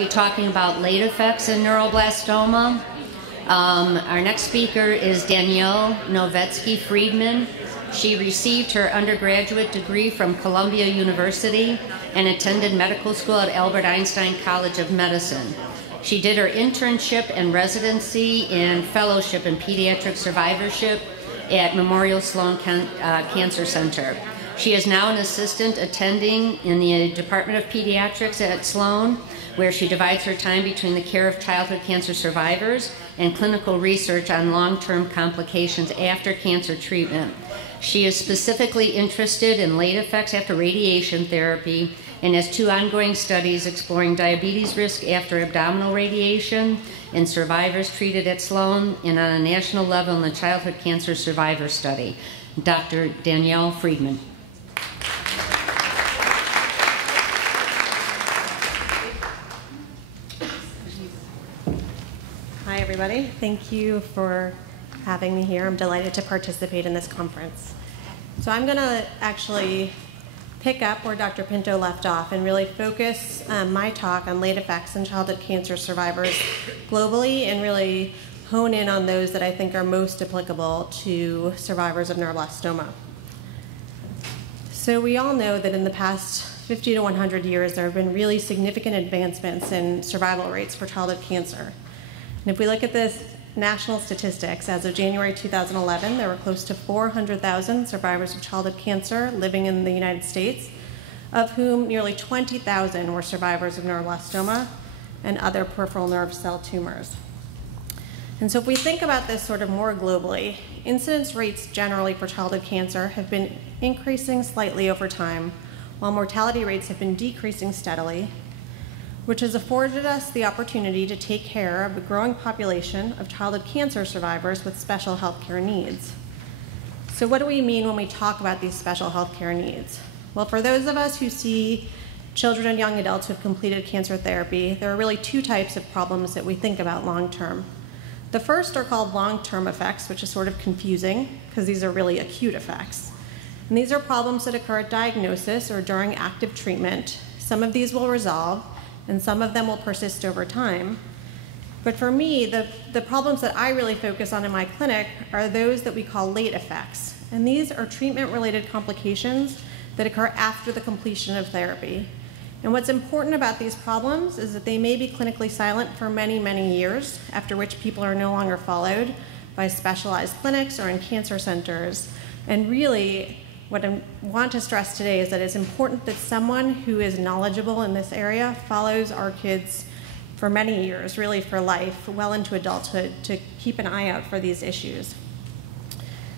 Be talking about late effects in neuroblastoma. Our next speaker is Danielle Friedman. She received her undergraduate degree from Columbia University and attended medical school at Albert Einstein College of Medicine. She did her internship and residency and fellowship in pediatric survivorship at Memorial Sloan Cancer Center. She is now an assistant attending in the Department of Pediatrics at Sloan, where she divides her time between the care of childhood cancer survivors and clinical research on long-term complications after cancer treatment. She is specifically interested in late effects after radiation therapy and has 2 ongoing studies exploring diabetes risk after abdominal radiation in survivors treated at Sloan and on a national level in the Childhood Cancer Survivor Study. Dr. Danielle Friedman. Hi, everybody. Thank you for having me here. I'm delighted to participate in this conference. So I'm going to actually pick up where Dr. Pinto left off and really focus my talk on late effects in childhood cancer survivors globally and really hone in on those that I think are most applicable to survivors of neuroblastoma. So we all know that in the past 50 to 100 years, there have been really significant advancements in survival rates for childhood cancer. And if we look at this national statistics, as of January 2011, there were close to 400,000 survivors of childhood cancer living in the United States, of whom nearly 20,000 were survivors of neuroblastoma and other peripheral nerve cell tumors. And so if we think about this sort of more globally, incidence rates generally for childhood cancer have been increasing slightly over time, while mortality rates have been decreasing steadily, which has afforded us the opportunity to take care of a growing population of childhood cancer survivors with special healthcare needs. So what do we mean when we talk about these special healthcare needs? Well, for those of us who see children and young adults who have completed cancer therapy, there are really 2 types of problems that we think about long-term. The first are called long-term effects, which is sort of confusing because these are really acute effects. And these are problems that occur at diagnosis or during active treatment. Some of these will resolve, and some of them will persist over time. But for me, the problems that I really focus on in my clinic are those that we call late effects. And these are treatment-related complications that occur after the completion of therapy. And what's important about these problems is that they may be clinically silent for many, many years, after which people are no longer followed by specialized clinics or in cancer centers. And really, what I want to stress today is that it's important that someone who is knowledgeable in this area follows our kids for many years, really for life, well into adulthood, to keep an eye out for these issues.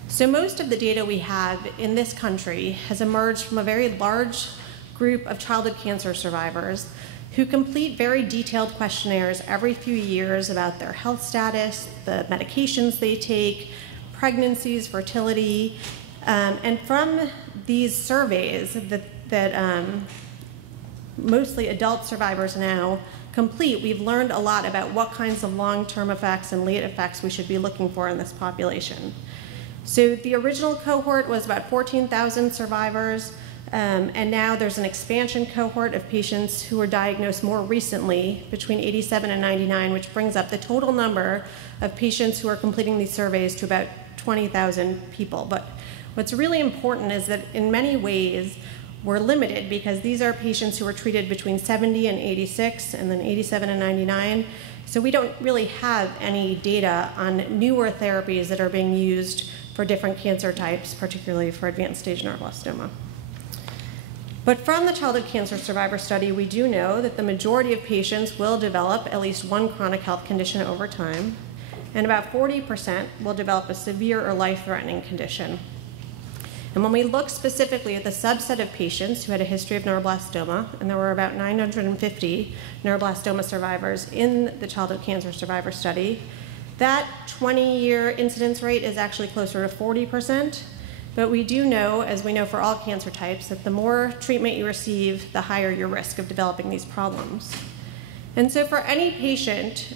So most of the data we have in this country has emerged from a very large group of childhood cancer survivors who complete very detailed questionnaires every few years about their health status, the medications they take, pregnancies, fertility, and from these surveys that mostly adult survivors now complete, we've learned a lot about what kinds of long-term effects and late effects we should be looking for in this population. So the original cohort was about 14,000 survivors, and now there's an expansion cohort of patients who were diagnosed more recently, between 87 and 99, which brings up the total number of patients who are completing these surveys to about 20,000 people. But what's really important is that in many ways, we're limited because these are patients who were treated between 70 and 86, and then 87 and 99. So we don't really have any data on newer therapies that are being used for different cancer types, particularly for advanced stage neuroblastoma. But from the Childhood Cancer Survivor Study, we do know that the majority of patients will develop at least one chronic health condition over time, and about 40% will develop a severe or life-threatening condition. And when we look specifically at the subset of patients who had a history of neuroblastoma, and there were about 950 neuroblastoma survivors in the Childhood Cancer Survivor Study, that 20-year incidence rate is actually closer to 40%. But we do know, as we know for all cancer types, that the more treatment you receive, the higher your risk of developing these problems. And so for any patient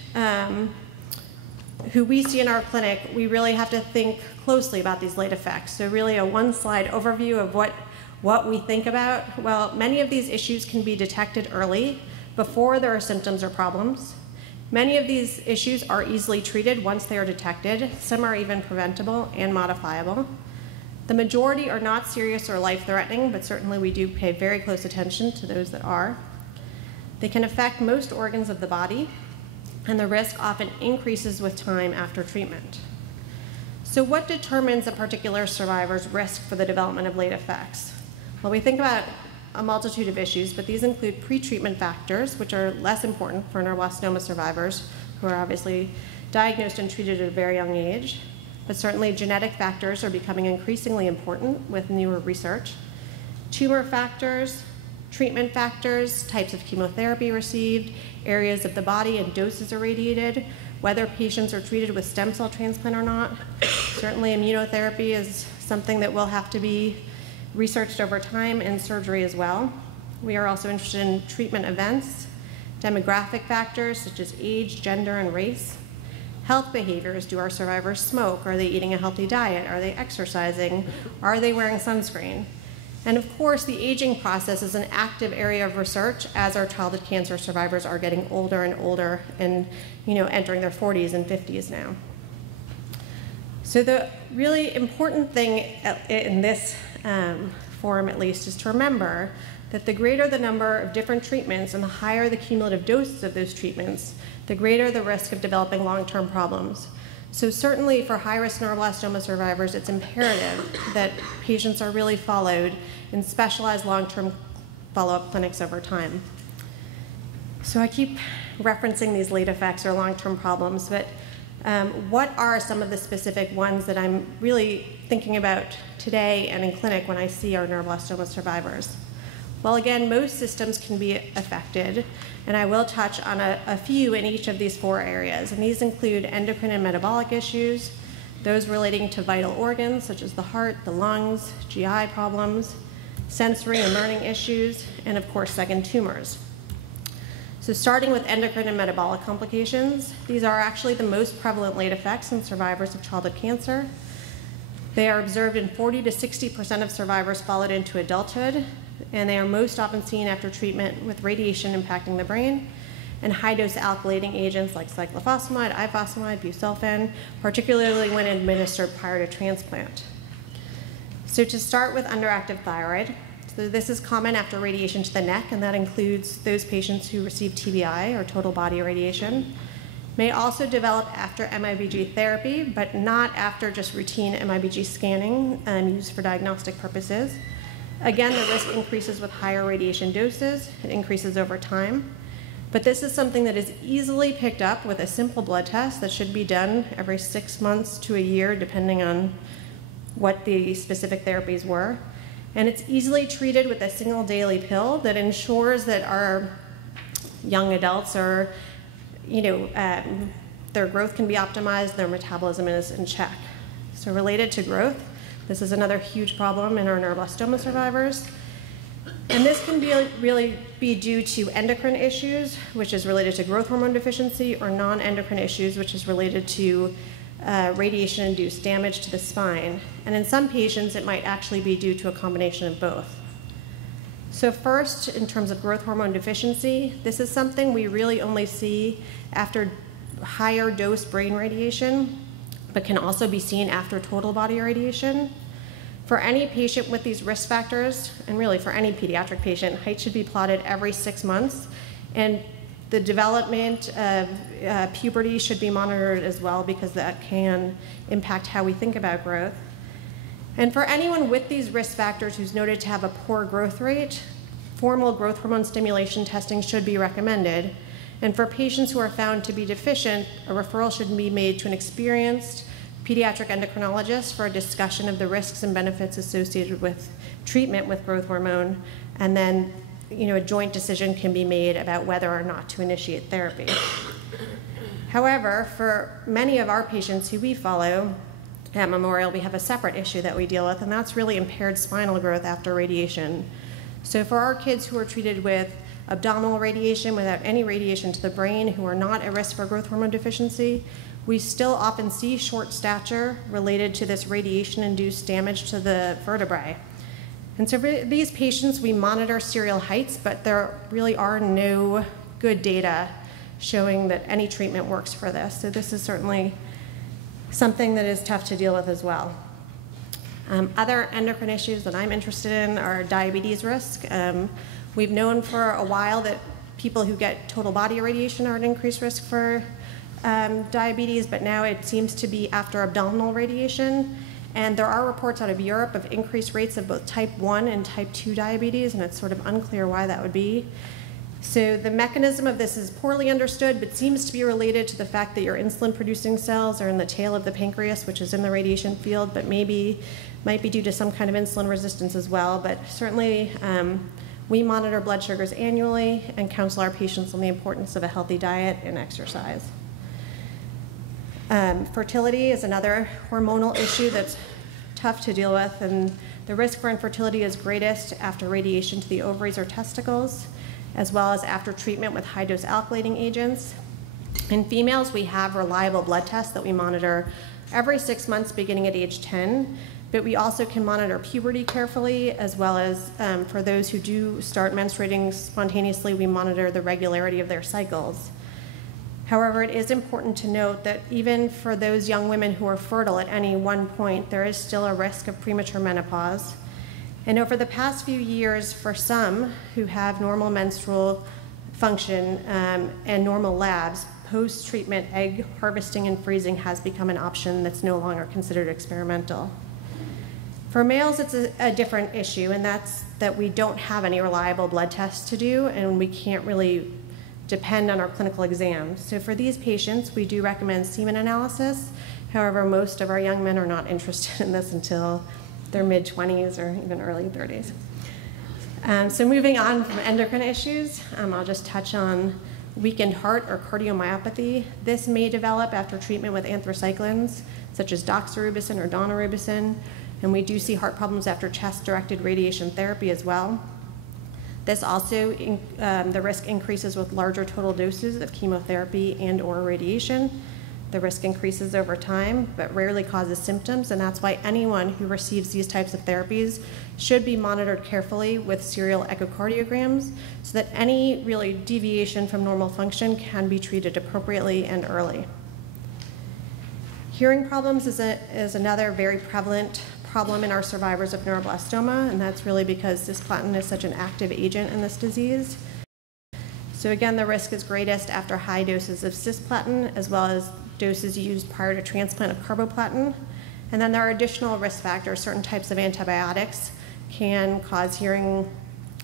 who we see in our clinic, we really have to think closely about these late effects. So really a one-slide overview of what we think about. Well, many of these issues can be detected early before there are symptoms or problems. Many of these issues are easily treated once they are detected. Some are even preventable and modifiable. The majority are not serious or life-threatening, but certainly we do pay very close attention to those that are. They can affect most organs of the body, and the risk often increases with time after treatment. So what determines a particular survivor's risk for the development of late effects? Well, we think about a multitude of issues, but these include pre-treatment factors, which are less important for neuroblastoma survivors who are obviously diagnosed and treated at a very young age. But certainly genetic factors are becoming increasingly important with newer research. Tumor factors, treatment factors, types of chemotherapy received, areas of the body and doses irradiated, whether patients are treated with stem cell transplant or not. Certainly immunotherapy is something that will have to be researched over time, and surgery as well. We are also interested in treatment events, demographic factors such as age, gender, and race. Health behaviors: do our survivors smoke? Are they eating a healthy diet? Are they exercising? Are they wearing sunscreen? And of course, the aging process is an active area of research as our childhood cancer survivors are getting older and older and entering their 40s and 50s now. So the really important thing in this forum, at least, is to remember that the greater the number of different treatments and the higher the cumulative doses of those treatments, the greater the risk of developing long-term problems. So certainly for high-risk neuroblastoma survivors, it's imperative that patients are really followed in specialized long-term follow-up clinics over time. So I keep referencing these late effects or long-term problems, but what are some of the specific ones that I'm really thinking about today and in clinic when I see our neuroblastoma survivors? Well, again, most systems can be affected, and I will touch on a few in each of these 4 areas. And these include endocrine and metabolic issues, those relating to vital organs such as the heart, the lungs, GI problems, sensory and learning issues, and of course, second tumors. So starting with endocrine and metabolic complications, these are actually the most prevalent late effects in survivors of childhood cancer. They are observed in 40 to 60% of survivors followed into adulthood, and they are most often seen after treatment with radiation impacting the brain and high-dose alkylating agents like cyclophosphamide, ifosfamide, busulfan, particularly when administered prior to transplant. So to start with underactive thyroid, so this is common after radiation to the neck, and that includes those patients who receive TBI or total body irradiation. May also develop after MIBG therapy, but not after just routine MIBG scanning used for diagnostic purposes. Again, the risk increases with higher radiation doses. It increases over time. But this is something that is easily picked up with a simple blood test that should be done every 6 months to a year, depending on what the specific therapies were. And it's easily treated with a single daily pill that ensures that our young adults are, their growth can be optimized, their metabolism is in check. So related to growth, this is another huge problem in our neuroblastoma survivors. And this can really be due to endocrine issues, which is related to growth hormone deficiency, or non-endocrine issues, which is related to radiation-induced damage to the spine. And in some patients, it might actually be due to a combination of both. So first, in terms of growth hormone deficiency, this is something we really only see after higher dose brain radiation, but can also be seen after total body irradiation. For any patient with these risk factors, and really for any pediatric patient, height should be plotted every 6 months, and the development of puberty should be monitored as well, because that can impact how we think about growth. And for anyone with these risk factors who's noted to have a poor growth rate, formal growth hormone stimulation testing should be recommended. And for patients who are found to be deficient, a referral should be made to an experienced pediatric endocrinologist for a discussion of the risks and benefits associated with treatment with growth hormone, and then a joint decision can be made about whether or not to initiate therapy. However, for many of our patients who we follow at Memorial, we have a separate issue that we deal with, and that's really impaired spinal growth after radiation. So for our kids who are treated with abdominal radiation without any radiation to the brain, who are not at risk for growth hormone deficiency, we still often see short stature related to this radiation-induced damage to the vertebrae. And so for these patients, we monitor serial heights, but there really are no good data showing that any treatment works for this. So this is certainly something that is tough to deal with as well. Other endocrine issues that I'm interested in are diabetes risk. We've known for a while that people who get total body irradiation are at increased risk for diabetes, but now it seems to be after abdominal radiation. And there are reports out of Europe of increased rates of both type 1 and type 2 diabetes, and it's sort of unclear why that would be. So the mechanism of this is poorly understood, but seems to be related to the fact that your insulin-producing cells are in the tail of the pancreas, which is in the radiation field, but might be due to some kind of insulin resistance as well. But certainly, we monitor blood sugars annually and counsel our patients on the importance of a healthy diet and exercise. Fertility is another hormonal issue that's tough to deal with, and the risk for infertility is greatest after radiation to the ovaries or testicles, as well as after treatment with high-dose alkylating agents. In females, we have reliable blood tests that we monitor every 6 months beginning at age 10, but we also can monitor puberty carefully, as well as for those who do start menstruating spontaneously, we monitor the regularity of their cycles. However, it is important to note that even for those young women who are fertile at any one point, there is still a risk of premature menopause. And over the past few years, for some who have normal menstrual function and normal labs, post-treatment egg harvesting and freezing has become an option that's no longer considered experimental. For males, it's a different issue, and that's that we don't have any reliable blood tests to do, and we can't really depend on our clinical exams. So for these patients, we do recommend semen analysis. However, most of our young men are not interested in this until their mid-20s or even early 30s. So moving on from endocrine issues, I'll just touch on weakened heart or cardiomyopathy. This may develop after treatment with anthracyclines, such as doxorubicin or daunorubicin, and we do see heart problems after chest-directed radiation therapy as well. This also, the risk increases with larger total doses of chemotherapy and or radiation. The risk increases over time, but rarely causes symptoms, and that's why anyone who receives these types of therapies should be monitored carefully with serial echocardiograms so that any really deviation from normal function can be treated appropriately and early. Hearing problems is another very prevalent problem in our survivors of neuroblastoma, and that's really because cisplatin is such an active agent in this disease. So again, the risk is greatest after high doses of cisplatin, as well as doses used prior to transplant of carboplatin. And then there are additional risk factors. Certain types of antibiotics can cause hearing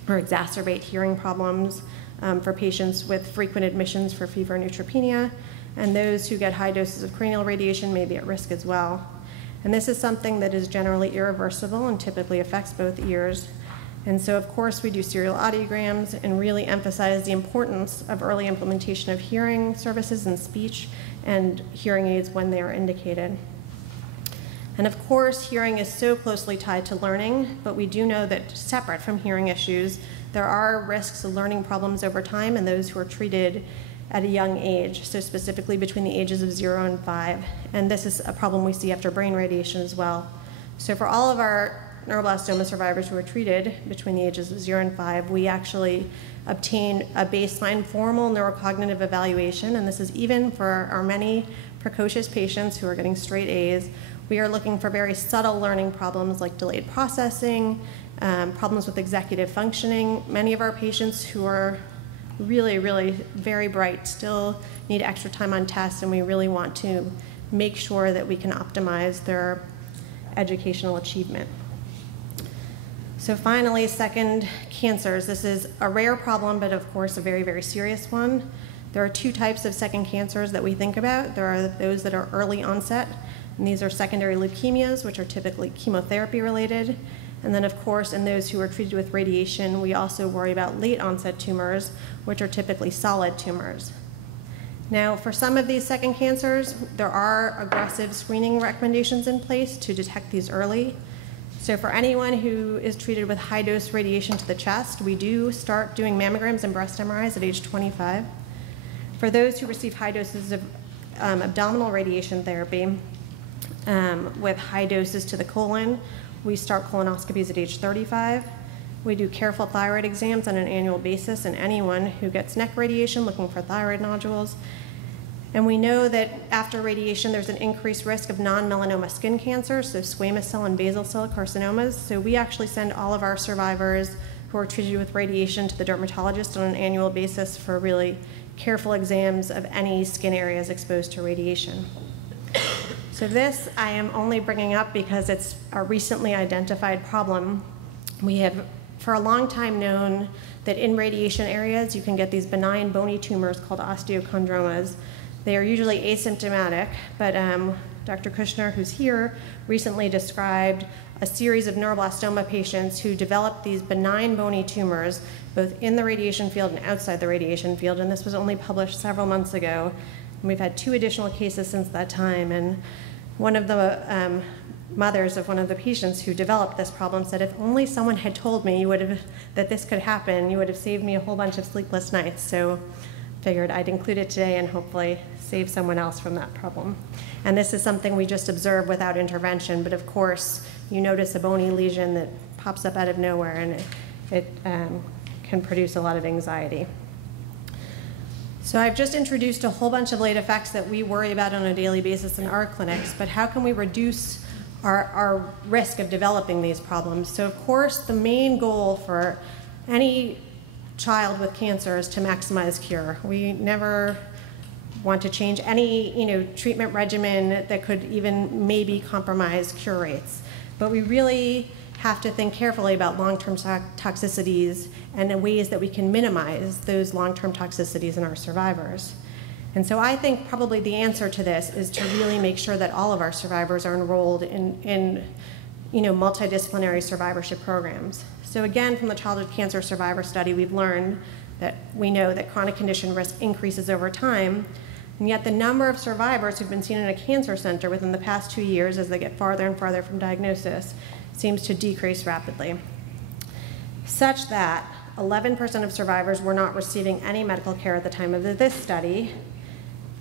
or exacerbate hearing problems for patients with frequent admissions for fever and neutropenia, and those who get high doses of cranial radiation may be at risk as well. And this is something that is generally irreversible and typically affects both ears. And so, of course, we do serial audiograms and really emphasize the importance of early implementation of hearing services and speech and hearing aids when they are indicated. And of course, hearing is so closely tied to learning, but we do know that separate from hearing issues, there are risks of learning problems over time in those who are treated at a young age, so specifically between the ages of 0 and 5. And this is a problem we see after brain radiation as well. So for all of our neuroblastoma survivors who are treated between the ages of 0 and 5, we actually obtain a baseline formal neurocognitive evaluation, and this is even for our many precocious patients who are getting straight A's. We are looking for very subtle learning problems like delayed processing, problems with executive functioning. Many of our patients who are really, really very bright still need extra time on tests, and we really want to make sure that we can optimize their educational achievement. So finally, second, cancers. This is a rare problem, but of course a very, very serious one. There are two types of second cancers that we think about. There are those that are early onset, and these are secondary leukemias, which are typically chemotherapy related. And then, of course, in those who are treated with radiation, we also worry about late onset tumors, which are typically solid tumors. Now, for some of these second cancers, there are aggressive screening recommendations in place to detect these early. So for anyone who is treated with high-dose radiation to the chest, we do start doing mammograms and breast MRIs at age 25. For those who receive high doses of abdominal radiation therapy with high doses to the colon, we start colonoscopies at age 35. We do careful thyroid exams on an annual basis in anyone who gets neck radiation looking for thyroid nodules. And we know that after radiation, there's an increased risk of non-melanoma skin cancer, so squamous cell and basal cell carcinomas. So we actually send all of our survivors who are treated with radiation to the dermatologist on an annual basis for really careful exams of any skin areas exposed to radiation. So this I am only bringing up because it's a recently identified problem. We have for a long time known that in radiation areas you can get these benign bony tumors called osteochondromas. They are usually asymptomatic, but Dr. Kushner, who's here, recently described a series of neuroblastoma patients who developed these benign bony tumors both in the radiation field and outside the radiation field, and this was only published several months ago. And we've had 2 additional cases since that time, and one of the mothers of one of the patients who developed this problem said, if only someone had told me that this could happen, you would have saved me a whole bunch of sleepless nights. So figured I'd include it today and hopefully save someone else from that problem. And this is something we just observe without intervention, but of course, you notice a bony lesion that pops up out of nowhere, and it can produce a lot of anxiety. So I've just introduced a whole bunch of late effects that we worry about on a daily basis in our clinics, but how can we reduce our risk of developing these problems? So of course, the main goal for any child with cancer is to maximize cure. We never want to change any treatment regimen that could even maybe compromise cure rates. But we really have to think carefully about long-term toxicities and the ways that we can minimize those long-term toxicities in our survivors. And so I think probably the answer to this is to really make sure that all of our survivors are enrolled in multidisciplinary survivorship programs. So again, from the childhood cancer survivor study, we know that chronic condition risk increases over time, and yet the number of survivors who've been seen in a cancer center within the past 2 years as they get farther and farther from diagnosis seems to decrease rapidly, such that 11% of survivors were not receiving any medical care at the time of this study.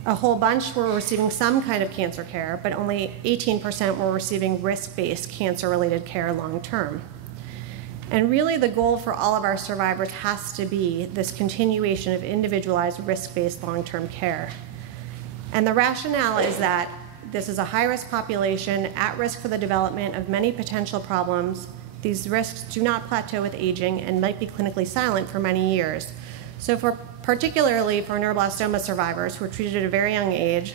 A whole bunch were receiving some kind of cancer care, but only 18% were receiving risk-based cancer-related care long-term. And really the goal for all of our survivors has to be this continuation of individualized risk-based long-term care. And the rationale is that this is a high-risk population at risk for the development of many potential problems. These risks do not plateau with aging and might be clinically silent for many years. So particularly for neuroblastoma survivors who are treated at a very young age,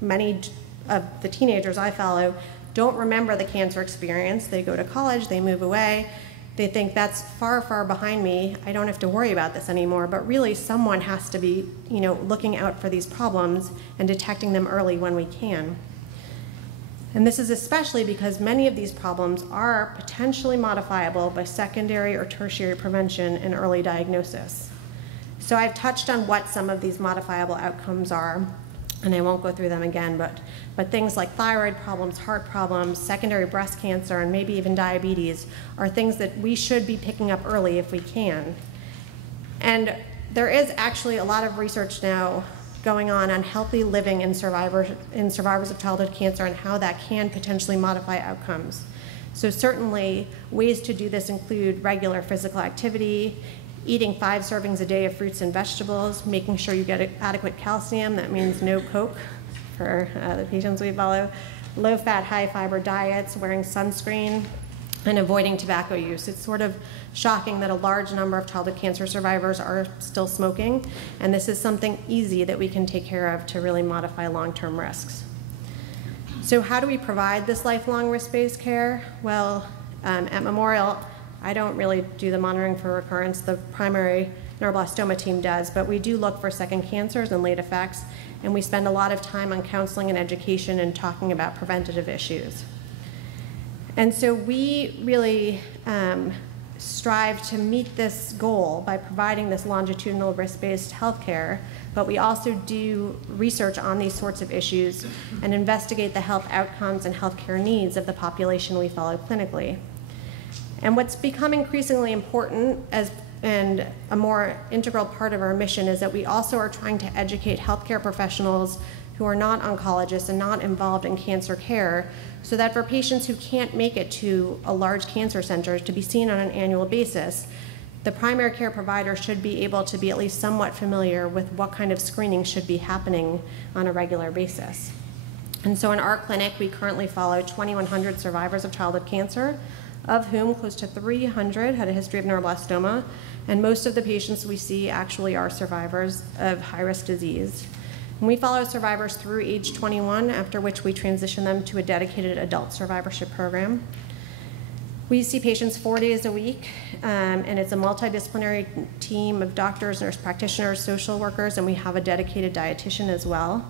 many of the teenagers I follow don't remember the cancer experience. They go to college, they move away, they think that's far, far behind me, I don't have to worry about this anymore, but really someone has to be looking out for these problems and detecting them early when we can. And this is especially because many of these problems are potentially modifiable by secondary or tertiary prevention and early diagnosis. So I've touched on what some of these modifiable outcomes are, and I won't go through them again, but things like thyroid problems, heart problems, secondary breast cancer, and maybe even diabetes are things that we should be picking up early if we can. And there is actually a lot of research now going on healthy living in survivors of childhood cancer and how that can potentially modify outcomes. So certainly ways to do this include regular physical activity, eating 5 servings a day of fruits and vegetables, making sure you get adequate calcium, that means no Coke for the patients we follow, low-fat, high-fiber diets, wearing sunscreen, and avoiding tobacco use. It's sort of shocking that a large number of childhood cancer survivors are still smoking, and this is something easy that we can take care of to really modify long-term risks. So how do we provide this lifelong risk-based care? Well, at Memorial, I don't really do the monitoring for recurrence. The primary neuroblastoma team does, but we do look for second cancers and late effects, and we spend a lot of time on counseling and education and talking about preventative issues. And so we really strive to meet this goal by providing this longitudinal risk-based healthcare, but we also do research on these sorts of issues and investigate the health outcomes and healthcare needs of the population we follow clinically. And what's become increasingly important and a more integral part of our mission is that we also are trying to educate healthcare professionals who are not oncologists and not involved in cancer care, so that for patients who can't make it to a large cancer center to be seen on an annual basis, the primary care provider should be able to be at least somewhat familiar with what kind of screening should be happening on a regular basis. And so in our clinic, we currently follow 2,100 survivors of childhood cancer, of whom close to 300 had a history of neuroblastoma, and most of the patients we see actually are survivors of high-risk disease. And we follow survivors through age 21, after which we transition them to a dedicated adult survivorship program. We see patients 4 days a week, and it's a multidisciplinary team of doctors, nurse practitioners, social workers, and we have a dedicated dietitian as well.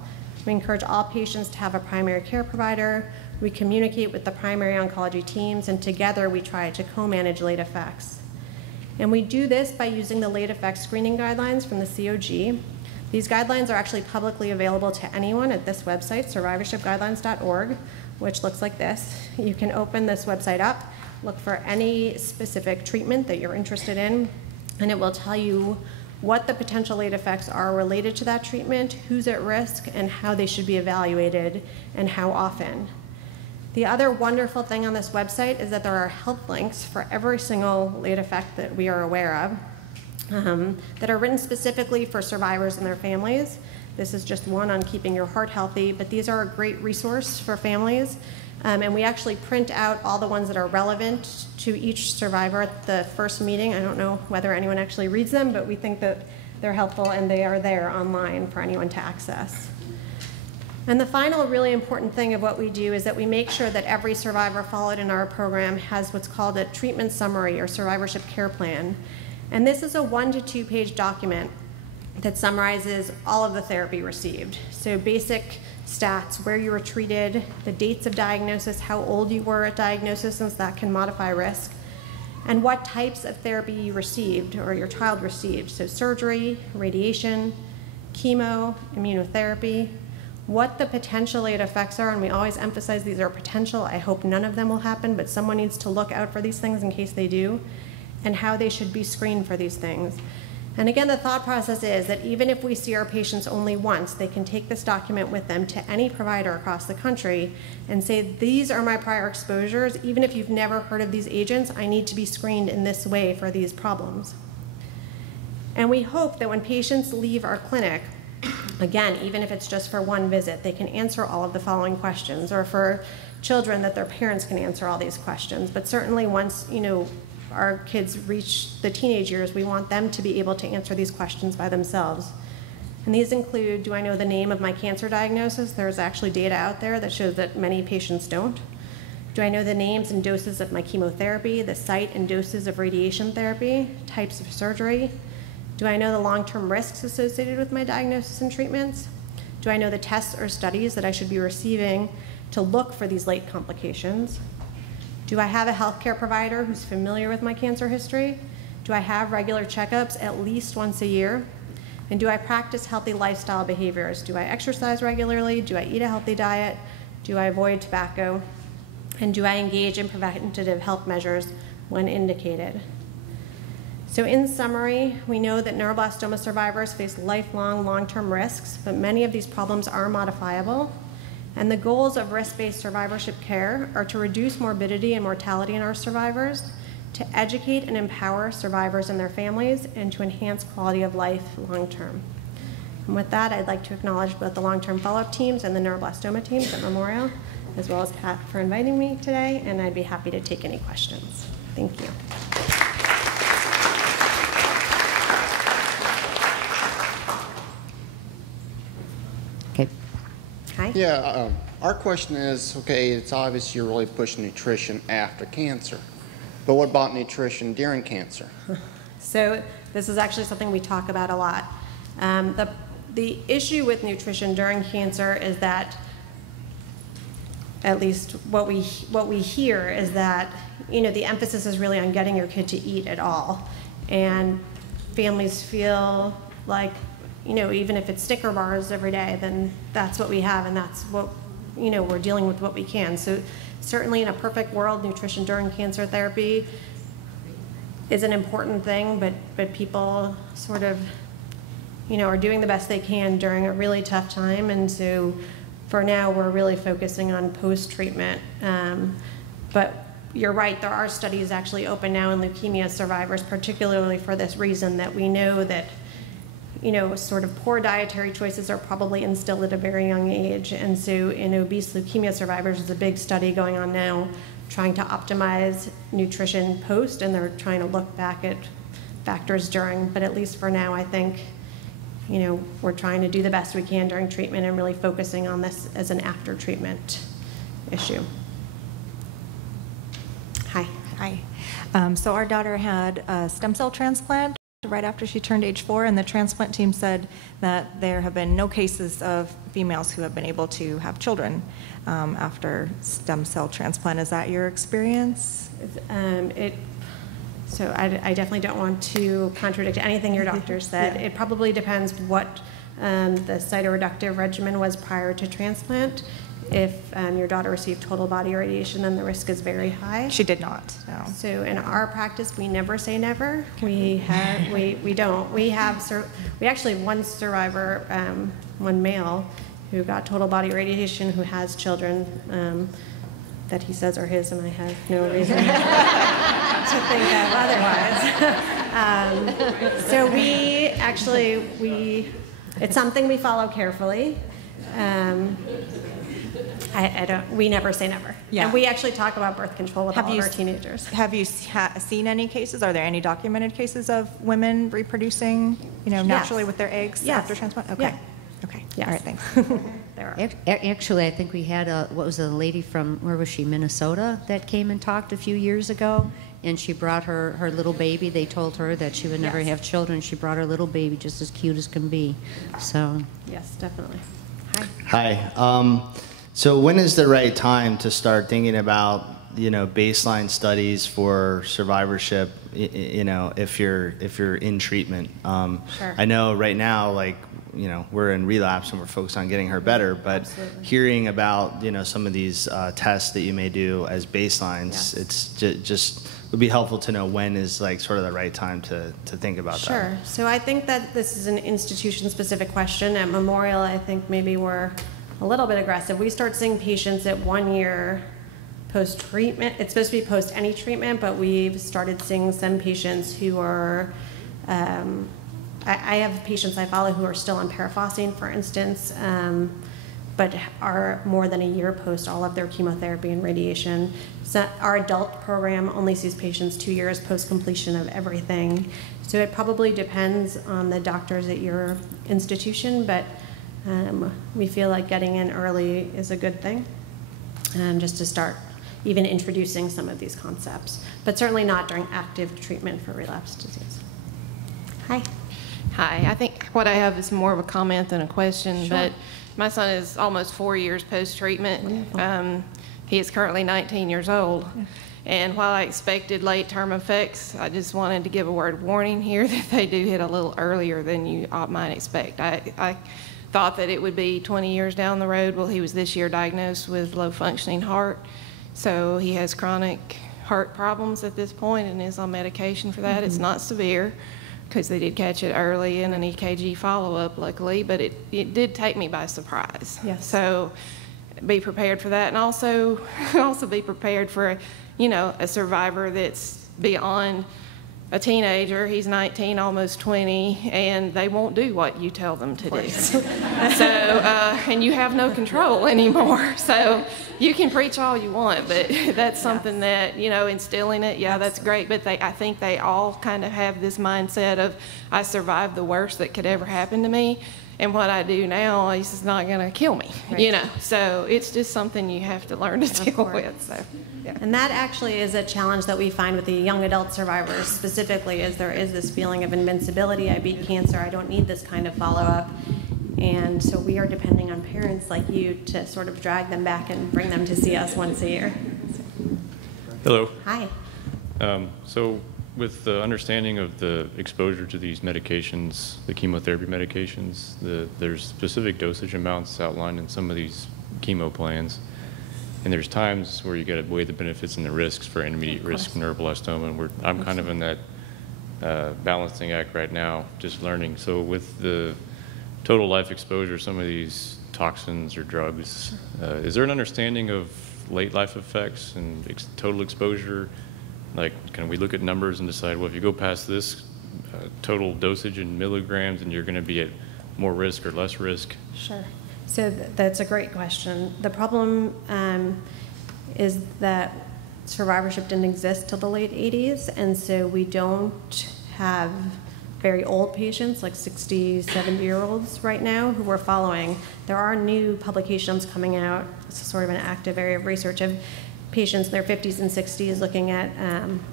We encourage all patients to have a primary care provider. We communicate with the primary oncology teams, and together we try to co-manage late effects. And we do this by using the late effects screening guidelines from the COG. These guidelines are actually publicly available to anyone at this website, survivorshipguidelines.org, which looks like this. You can open this website up, look for any specific treatment that you're interested in, and it will tell you what the potential late effects are related to that treatment, who's at risk, and how they should be evaluated, and how often. The other wonderful thing on this website is that there are health links for every single late effect that we are aware of that are written specifically for survivors and their families. This is just one on keeping your heart healthy, but these are a great resource for families. And we actually print out all the ones that are relevant to each survivor at the first meeting. I don't know whether anyone actually reads them, but we think that they're helpful and they are there online for anyone to access. And the final really important thing of what we do is that we make sure that every survivor followed in our program has what's called a treatment summary or survivorship care plan. And this is a 1 to 2 page document that summarizes all of the therapy received. So basic stats, where you were treated, the dates of diagnosis, how old you were at diagnosis, since that can modify risk, and what types of therapy you received or your child received. So surgery, radiation, chemo, immunotherapy, what the potential late effects are, and we always emphasize these are potential. I hope none of them will happen, but someone needs to look out for these things in case they do, and how they should be screened for these things. And again, the thought process is that even if we see our patients only once, they can take this document with them to any provider across the country and say, these are my prior exposures. Even if you've never heard of these agents, I need to be screened in this way for these problems. And we hope that when patients leave our clinic, again, even if it's just for one visit, they can answer all of the following questions, or for children that their parents can answer all these questions. But certainly once, our kids reach the teenage years, we want them to be able to answer these questions by themselves. And these include, do I know the name of my cancer diagnosis? There's actually data out there that shows that many patients don't. Do I know the names and doses of my chemotherapy, the site and doses of radiation therapy, types of surgery? Do I know the long-term risks associated with my diagnosis and treatments? Do I know the tests or studies that I should be receiving to look for these late complications? Do I have a healthcare provider who's familiar with my cancer history? Do I have regular checkups at least once a year? And do I practice healthy lifestyle behaviors? Do I exercise regularly? Do I eat a healthy diet? Do I avoid tobacco? And do I engage in preventative health measures when indicated? So in summary, we know that neuroblastoma survivors face lifelong, long-term risks, but many of these problems are modifiable. And the goals of risk-based survivorship care are to reduce morbidity and mortality in our survivors, to educate and empower survivors and their families, and to enhance quality of life long-term. And with that, I'd like to acknowledge both the long-term follow-up teams and the neuroblastoma teams at Memorial, as well as Pat for inviting me today, and I'd be happy to take any questions. Thank you. Hi. Yeah, our question is, okay, it's obvious you're really pushing nutrition after cancer, but what about nutrition during cancer? So this is actually something we talk about a lot. The issue with nutrition during cancer is that, at least what we hear is that, the emphasis is really on getting your kid to eat at all, and families feel like, even if it's Snicker bars every day, then that's what we have, and that's what, we're dealing with what we can. So certainly in a perfect world, nutrition during cancer therapy is an important thing, but people sort of, are doing the best they can during a really tough time. And so for now, we're really focusing on post-treatment. But you're right, there are studies actually open now in leukemia survivors, particularly for this reason, that we know that sort of poor dietary choices are probably instilled at a very young age. And so in obese leukemia survivors, there's a big study going on now trying to optimize nutrition post, and they're trying to look back at factors during. But at least for now, I think, we're trying to do the best we can during treatment and really focusing on this as an after-treatment issue. Hi. Hi. So our daughter had a stem cell transplant right after she turned age 4, and the transplant team said that there have been no cases of females who have been able to have children after stem cell transplant. Is that your experience? So I definitely don't want to contradict anything your doctor said. Yeah. It probably depends what the cytoreductive regimen was prior to transplant. If your daughter received total body radiation, then the risk is very high. She did not, no. So in our practice, we never say never. We don't. We actually have one survivor, one male, who got total body radiation, who has children that he says are his, and I have no reason to think otherwise. So it's something we follow carefully. We never say never. Yeah. And we actually talk about birth control with all of our teenagers. Have you seen any cases? Are there any documented cases of women reproducing, naturally with their eggs after transplant? Okay. Yeah. Okay. Yes. All right, thanks. There are. Actually, I think we had a lady from, where was she, Minnesota, that came and talked a few years ago, and she brought her little baby. They told her that she would never have children. She brought her little baby, just as cute as can be. So. Yes, definitely. Hi. So when is the right time to start thinking about, baseline studies for survivorship, if you're in treatment? Sure. I know right now, we're in relapse and we're focused on getting her better, but Absolutely. hearing about, some of these tests that you may do as baselines, it's just would be helpful to know when is sort of the right time to think about that. Sure. So I think that this is an institution-specific question. At Memorial, I think maybe we're a little bit aggressive. We start seeing patients at 1 year post-treatment. It's supposed to be post any treatment, but we've started seeing some patients who are, I have patients I follow who are still on paraphosphine, for instance, but are more than a year post all of their chemotherapy and radiation. So our adult program only sees patients 2 years post-completion of everything. So it probably depends on the doctors at your institution, but we feel like getting in early is a good thing, just to start even introducing some of these concepts, but certainly not during active treatment for relapsed disease. Hi. Hi. I think what I have is more of a comment than a question, Sure. but my son is almost 4 years post-treatment. He is currently 19 years old. And while I expected late-term effects, I just wanted to give a word of warning here that they do hit a little earlier than you might expect. I thought that it would be 20 years down the road. Well, he was this year diagnosed with low-functioning heart, so he has chronic heart problems at this point and is on medication for that. Mm-hmm. It's not severe because they did catch it early in an EKG follow-up, luckily, but it did take me by surprise. Yes. So be prepared for that, and also be prepared for a survivor that's beyond a teenager. He's 19, almost 20, and they won't do what you tell them to do. So, and you have no control anymore. So you can preach all you want, but that's something that, instilling it, that's great. But I think they all kind of have this mindset of, I survived the worst that could ever happen to me, and what I do now is not going to kill me, So it's just something you have to learn to deal with. So. Yeah. And that actually is a challenge that we find with the young adult survivors specifically, is there is this feeling of invincibility. I beat cancer. I don't need this kind of follow-up. And so we are depending on parents like you to sort of drag them back and bring them to see us once a year. Hello. Hi. So with the understanding of the exposure to these medications, the chemotherapy medications, there's specific dosage amounts outlined in some of these chemo plans. And there's times where you got to weigh the benefits and the risks for intermediate risk neuroblastoma, and I'm kind of in that balancing act right now, just learning. So with the total life exposure, some of these toxins or drugs, is there an understanding of late life effects and total exposure? Like, can we look at numbers and decide, well, if you go past this total dosage in milligrams, and you're going to be at more risk or less risk? Sure. So that's a great question. The problem is that survivorship didn't exist till the late 80s, and so we don't have very old patients, like 60, 70-year-olds right now, who we're following. There are new publications coming out. It's sort of an active area of research of patients in their 50s and 60s looking at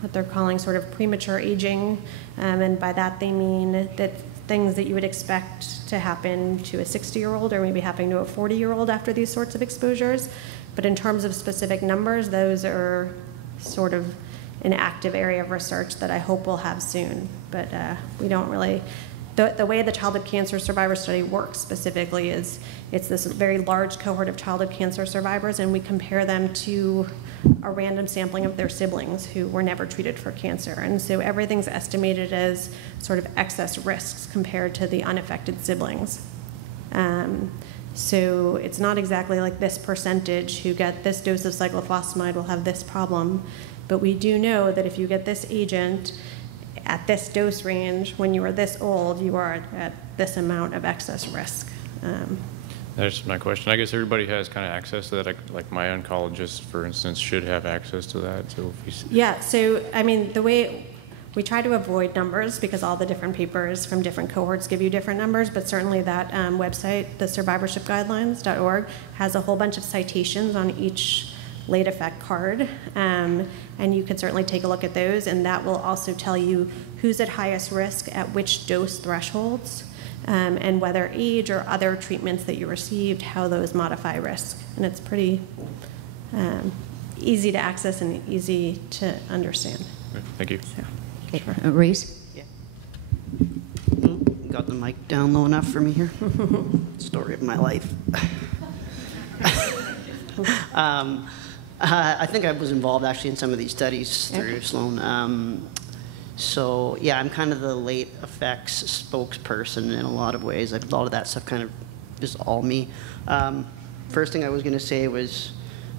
what they're calling sort of premature aging, and by that they mean that things that you would expect to happen to a 60-year-old or maybe happening to a 40-year-old after these sorts of exposures. But in terms of specific numbers, those are sort of an active area of research that I hope we'll have soon. But we don't really, the way the childhood cancer survivor study works specifically is it's this very large cohort of childhood cancer survivors, and we compare them to a random sampling of their siblings who were never treated for cancer. And so everything's estimated as sort of excess risks compared to the unaffected siblings. So it's not exactly like this percentage who get this dose of cyclophosphamide will have this problem, but we do know that if you get this agent at this dose range, when you are this old, you are at this amount of excess risk. That's my question. I guess everybody has kind of access to that. Like my oncologist, for instance, should have access to that. So if yeah, so I mean, the way we try to avoid numbers because all the different papers from different cohorts give you different numbers, but certainly that website, the survivorshipguidelines.org, has a whole bunch of citations on each late effect card, and you can certainly take a look at those, and that will also tell you who's at highest risk at which dose thresholds, and whether age or other treatments that you received, how those modify risk. And it's pretty easy to access and easy to understand. Thank you. So. Okay. Reese? Yeah. Got the mic down low enough for me here? Story of my life. I think I was involved actually in some of these studies through Sloan. So yeah, I'm kind of the late effects spokesperson in a lot of ways. A lot of that stuff kind of is all me. First thing I was going to say was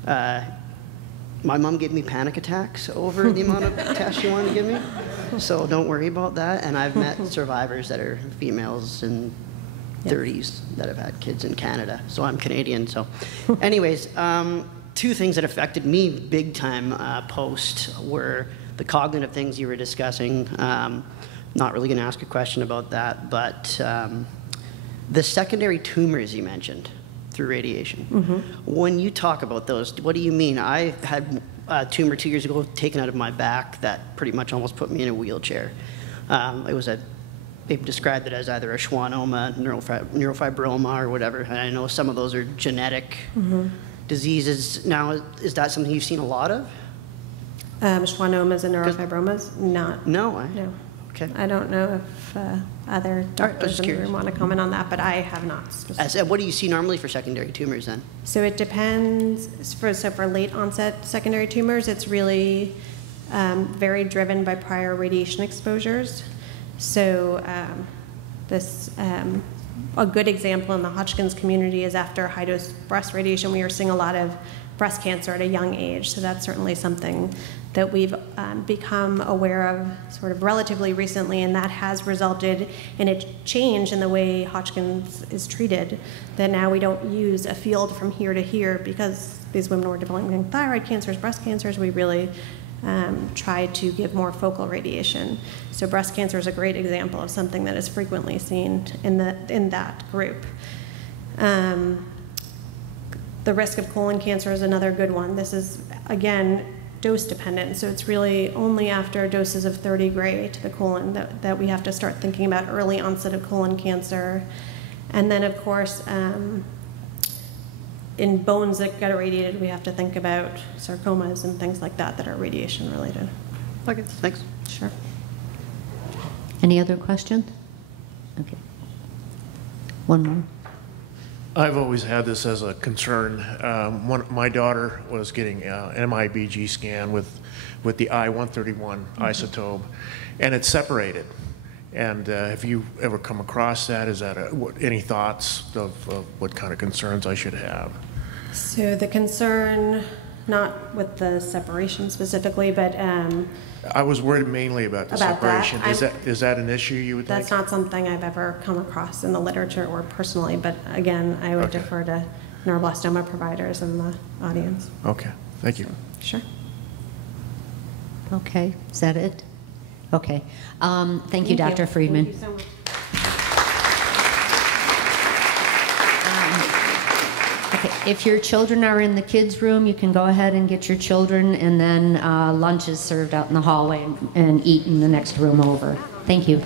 my mom gave me panic attacks over the amount of tests she wanted to give me. So don't worry about that. And I've met survivors that are females in 30s that have had kids in Canada. So I'm Canadian. So anyways, two things that affected me big time post were the cognitive things you were discussing. Not really going to ask a question about that, but the secondary tumors you mentioned through radiation. When you talk about those, what do you mean? I had a tumor 2 years ago taken out of my back that pretty much almost put me in a wheelchair. It was they described it as either a schwannoma, neurofibroma, or whatever. And I know some of those are genetic diseases. Now, is that something you've seen a lot of? Schwannomas and neurofibromas? Not. No. No. Okay. I don't know if other doctors in the room want to comment on that, but I have not. What do you see normally for secondary tumors then? So it depends. So for late onset secondary tumors, it's really very driven by prior radiation exposures. So a good example in the Hodgkin's community is after high-dose breast radiation, we are seeing a lot of breast cancer at a young age. So that's certainly something that we've become aware of sort of relatively recently, and that has resulted in a change in the way Hodgkin's is treated, that now we don't use a field from here to here because these women were developing thyroid cancers, breast cancers. We really try to give more focal radiation. So breast cancer is a great example of something that is frequently seen in that group. The risk of colon cancer is another good one. This is, again, dose dependent, so it's really only after doses of 30 gray to the colon that we have to start thinking about early onset of colon cancer. And then, of course, in bones that get irradiated, we have to think about sarcomas and things like that that are radiation related. Okay, thanks. Sure. Any other questions? Okay. One more. I've always had this as a concern. My daughter was getting an MIBG scan with the I-131 isotope, and it's separated. And have you ever come across that? Is that any thoughts of what kind of concerns I should have? So the concern, not with the separation specifically, but I was worried mainly about the separation. Is that an issue you would think? That's not something I've ever come across in the literature or personally, but again, I would defer to neuroblastoma providers in the audience. Okay, thank you. Sure. Okay, is that it? Okay. Thank you, Dr. Friedman. Thank you so much. Okay, if your children are in the kids' room, you can go ahead and get your children, and then lunch is served out in the hallway and eat in the next room over. Thank you.